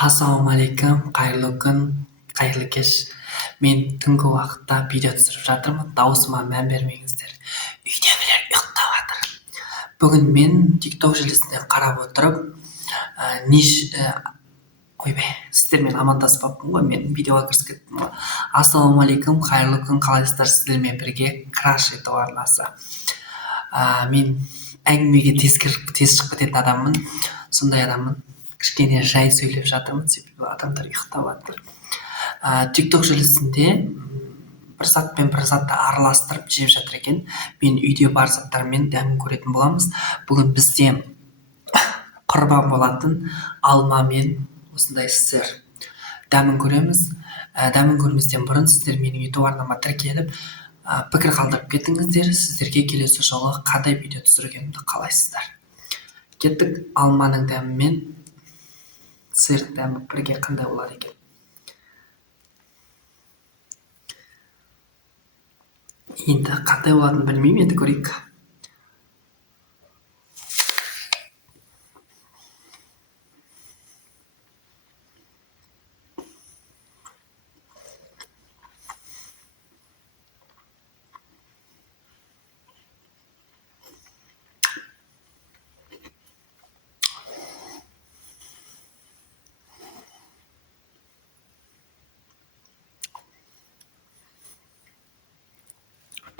Ассалаумағалейкум, қайырлы күн, қайырлы кеш. Мен түнгі уақытта видео түсіріп жатырмын. Дауысыма мән бермеңіздер. Үйдегілер ұйықтап жатыр. Бүгін мен TikTok желісінде қарап отырып, сіздермен амандаспаппын ғой, мен видеоға кірісіп кеттім ғой. Ассалаумағалейкум, қайырлы күн, қалайсыздар? Сіздермен бірге краш ету арнасы. Мен әңгімеге тез шығып кететін адаммын. Сондай адаммын. Кішкене жай сөйлеп жатырмын, себебі адамдар ұйықтап жатыр. TikTok желісінде бір зат пен бір затты араластырып жеп жатыр екен. Мен үйде бар заттармен дәмін көретін боламыз. Бүгін бізде құрбан болатын алма мен осындай сыр дәмін көреміз. Дәмін көрместен бұрын сіздер менің YouTube арнама тіркеліп, пікір қалдырып кетіңіздер. Сіздерге келесі жолы қандай видео түсіргенімді қалайсыздар. Кеттік. Алманың дәмі мен сырдың дәмі бірге қандай болады екен. Енді қандай болатынын білмеймін, енді көрейік.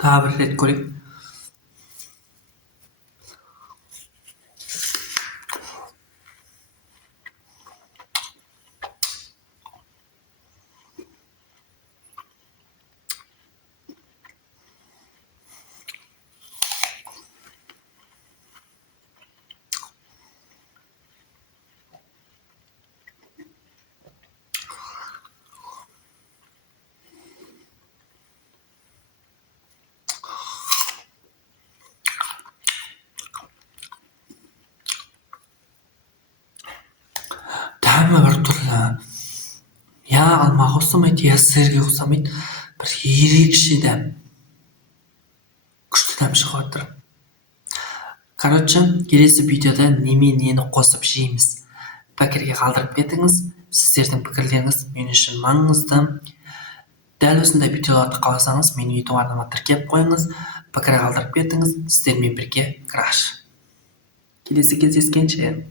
Тағы бір рет көрейік. Дәмі бір түрлі, алмаға ұқсамайды, сырға ұқсамайды. Бір ерекше дәм. Күшті дәм шығып жатыр. Келесі видеода нені қосып жейміз. Пікірге қалдырып кетіңіз. Сіздердің пікірлеріңіз мен үшін маңызды. Дәл осындай видеоларды қаласаңыз, менің YouTube арнама тіркеліп қойыңыз. Пікір қалдырып кетіңіз. Сіздермен бірге краш. Келесі кездескенше.